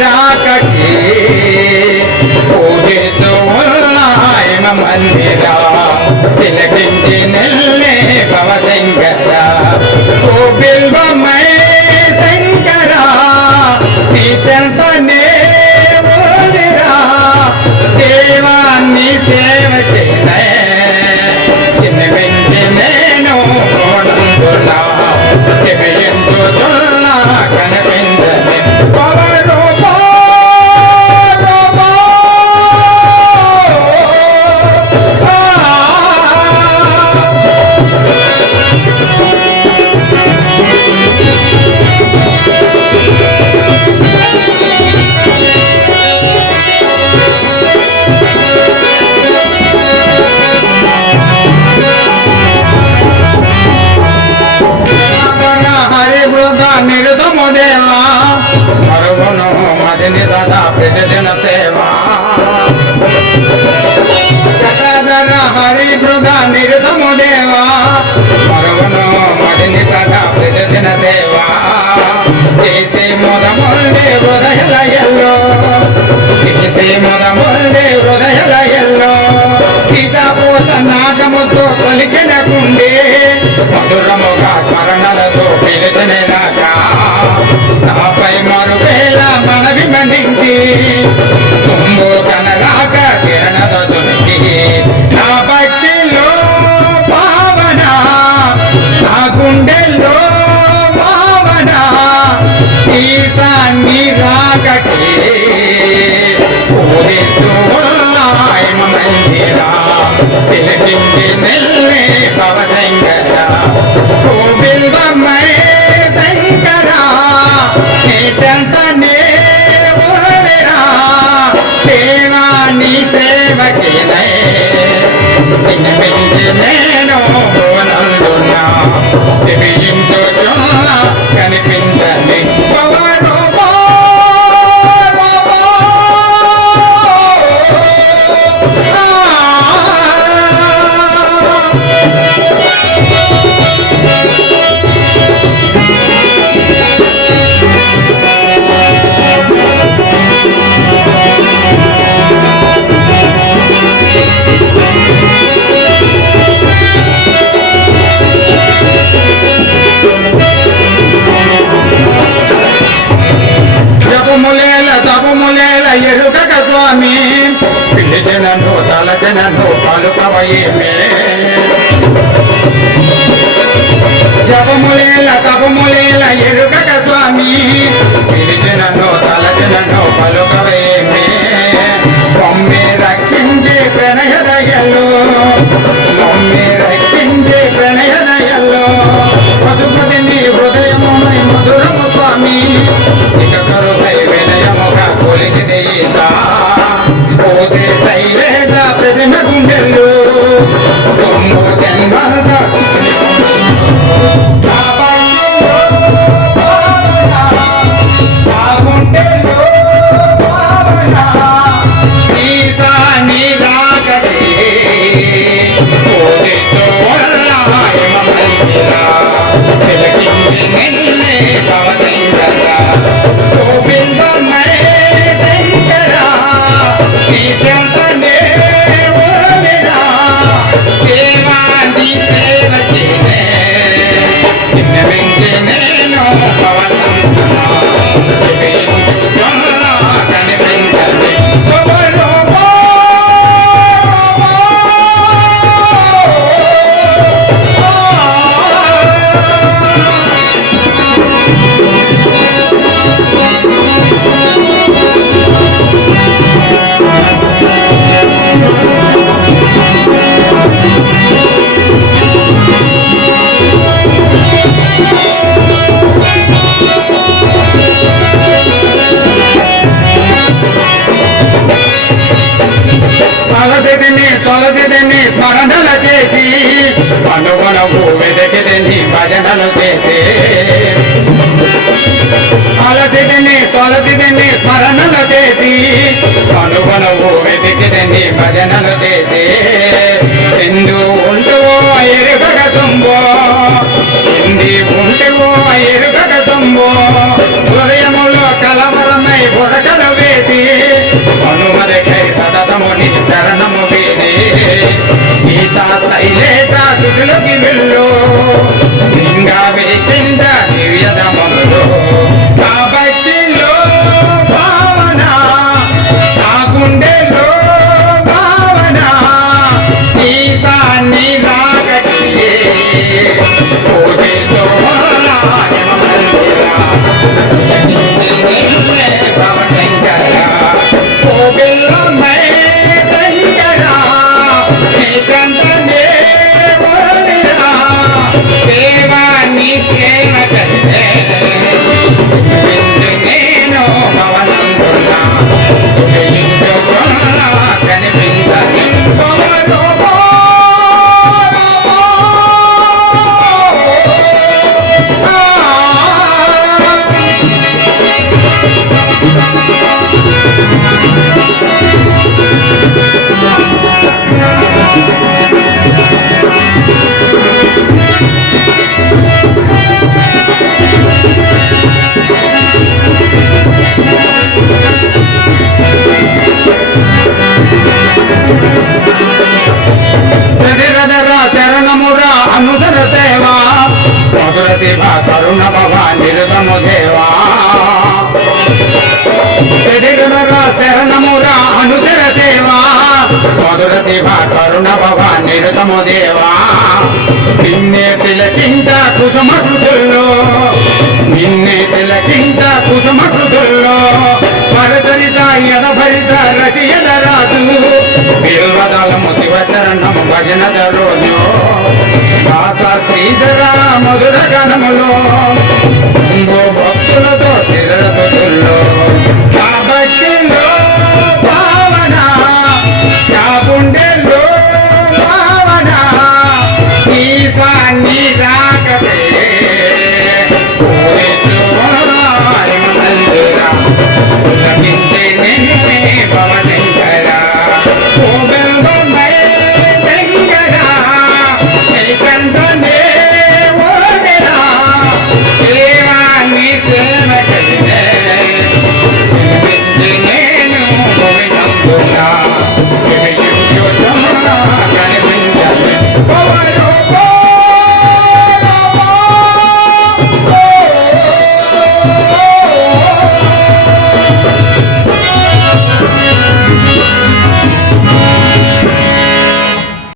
రాకకి. పూజిస్తూ ఉన్నాయమ మందిరా. తిలకించి నెల్లే భవశంకర. ఓ బిల్వమై శంకర. తీచంత చేసే మొదముందే హృదయల ఎల్లో. చేసే మొదముందే హృదయల ఎల్లో. పూత నాగముతో పలికినకుండే మధురముగా స్మరణలతో పిలిచిన నేను সময়ে যাব মোলে লাগাব মোলে লাইয়ের কাকা স্বামী। পিলি চেনানো তালা ভালো నీ స్మరణలు చేసి అనుగుణము వెతికిదిని భజనలు చేసి. ఎందు ఉంటువో ఎరుగక తుంబో ఎండి ఉంటువో ఎరుగక తుంబో. హృదయములో కలవరమై బురకలు వేసి అనుమతికై సతతము నీ శరణము వీడి. ఈసా శైల దిక్కులకి వెళ్ళు ఇంకా విరిచింద దివ్యదము మధుర శివ కరుణ భవ నిరుదము దేవా. నిన్నే తిలకింత కుసుమ హృదుల్లో నిన్నే తిలకింత కుసుమ హృదుల్లో పరదరిత యదభరిత రచయదరాదు బిల్వదళము శివచరణము భజన దరోజు. దాస శ్రీధర మధుర గణములో భక్తులతో శ్రీధరతో